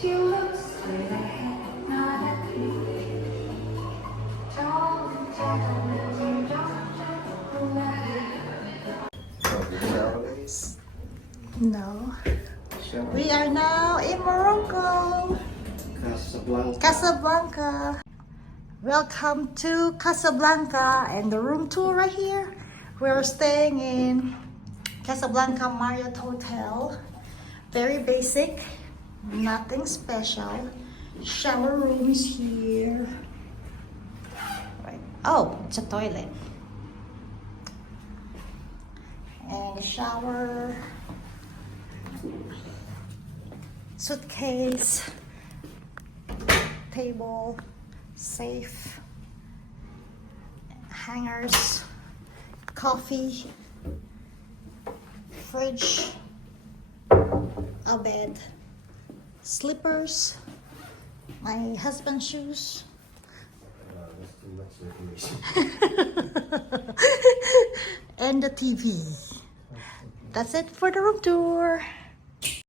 She looks straight ahead, not at me. Tall and gentle, no. We are now in Morocco. Casablanca. Welcome to Casablanca and the room tour right here. We're staying in Casablanca Marriott Hotel. Very basic, nothing special. Shower rooms here. Right. Oh, it's a toilet. And a shower. Suitcase. Table. Safe. Hangers. Coffee. Fridge. A bed. Slippers. My husband's shoes. That's too much information. And the TV. That's it for the room tour.